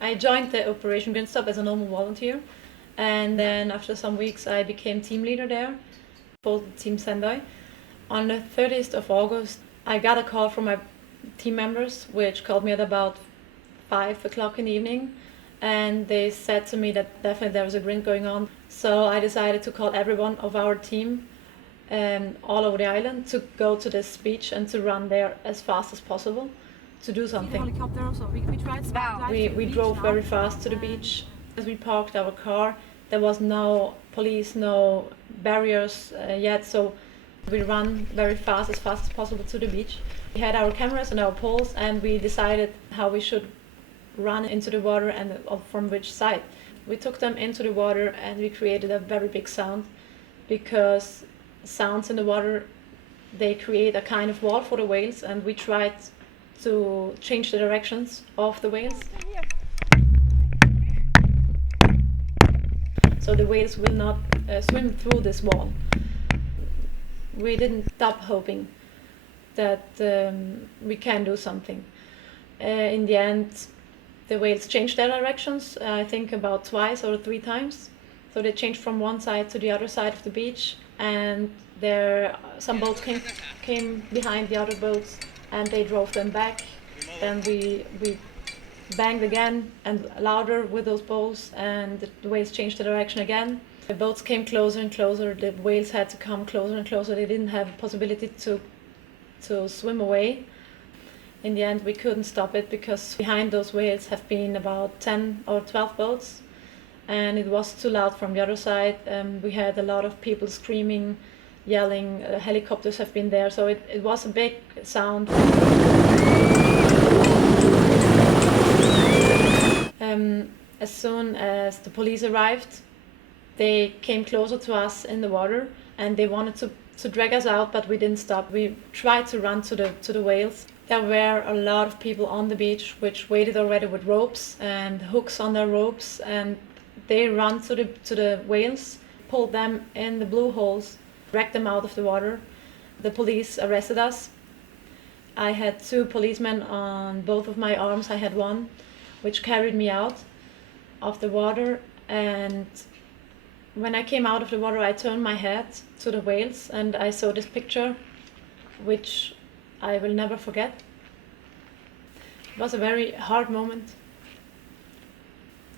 I joined the Operation Grindstop as a normal volunteer, and then after some weeks I became team leader there for Team Sendai. On the 30th of August, I got a call from my team members, which called me at about 5 o'clock in the evening, and they said to me that definitely there was a grind going on. So I decided to call everyone of our team all over the island to go to this beach and to run there as fast as possible to do something. We drove very fast to the beach. As we parked our car, there was no police, no barriers yet, so we ran very fast as possible to the beach. We had our cameras and our poles, and we decided how we should run into the water and from which side. We took them into the water and we created a very big sound, because sounds in the water, they create a kind of wall for the whales, and we tried to change the directions of the whales. So the whales will not swim through this wall. We didn't stop hoping that we can do something. In the end, the whales changed their directions, I think about twice or 3 times. So they changed from one side to the other side of the beach, and some boats came behind the other boats, and they drove them back. Then we banged again and louder with those poles, and the whales changed the direction again. The boats came closer and closer. The whales had to come closer and closer. They didn't have a possibility to swim away. In the end, we couldn't stop it, because behind those whales have been about 10 or 12 boats, and it was too loud from the other side. We had a lot of people screaming, yelling. Helicopters have been there, so it was a big sound. As soon as the police arrived, they came closer to us in the water, and they wanted to drag us out, but we didn't stop. We tried to run to the whales. There were a lot of people on the beach which waited already with ropes and hooks on their ropes, and they ran to the whales, pulled them in the blue holes, dragged them out of the water. The police arrested us. I had 2 policemen on both of my arms. I had one which carried me out of the water, and when I came out of the water, I turned my head to the whales, and I saw this picture which I will never forget. It was a very hard moment.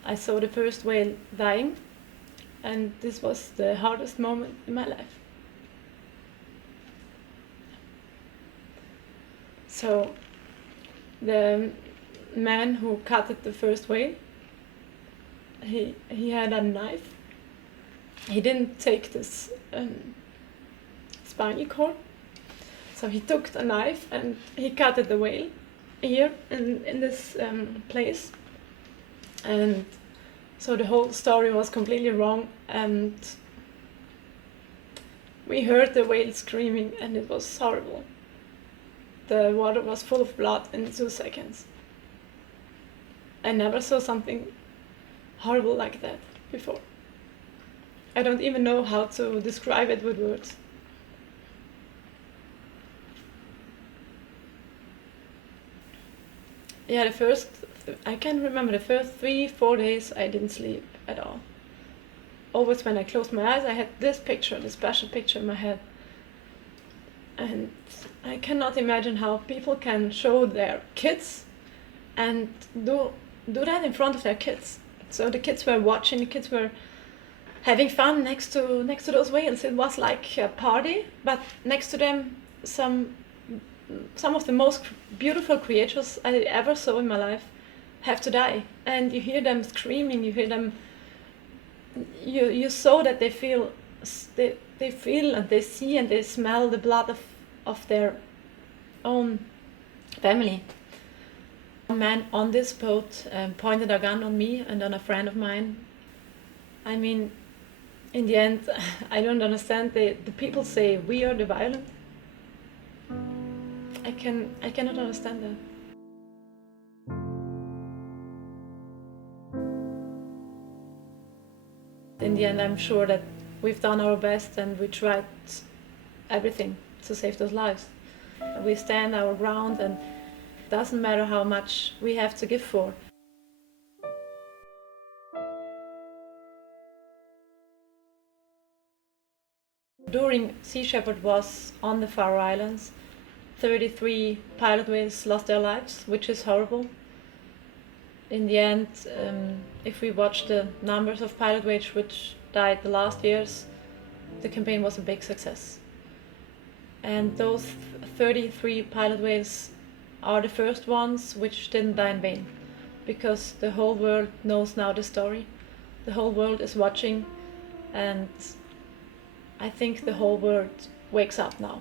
I saw the first whale dying, and this was the hardest moment in my life. So the man who cut the first whale, he had a knife. He didn't take this spinal cord, so he took the knife and he cut the whale here in this place, and so the whole story was completely wrong, and we heard the whale screaming, and it was horrible. The water was full of blood in 2 seconds. I never saw something horrible like that before. I don't even know how to describe it with words. Yeah, I can remember the first 3-4 days I didn't sleep at all. Always when I closed my eyes, I had this picture, this special picture in my head. And I cannot imagine how people can show their kids and do that in front of their kids. So the kids were watching, the kids were having fun next to those whales. It was like a party, but next to them some of the most beautiful creatures I ever saw in my life have to die. And you hear them screaming, you hear them, you saw that they feel and they see and they smell the blood of their own family. A man on this boat pointed a gun on me and on a friend of mine. I mean, in the end, I don't understand. The people say we are the violent. I cannot understand that. In the end, I'm sure that we've done our best and we tried everything to save those lives. We stand our ground, and it doesn't matter how much we have to give for. during Sea Shepherd was on the Faroe Islands, 33 pilot whales lost their lives, which is horrible. In the end, if we watch the numbers of pilot whales which died the last years, the campaign was a big success. And those 33 pilot whales are the first ones which didn't die in vain, because the whole world knows now the story. The whole world is watching, and I think the whole world wakes up now.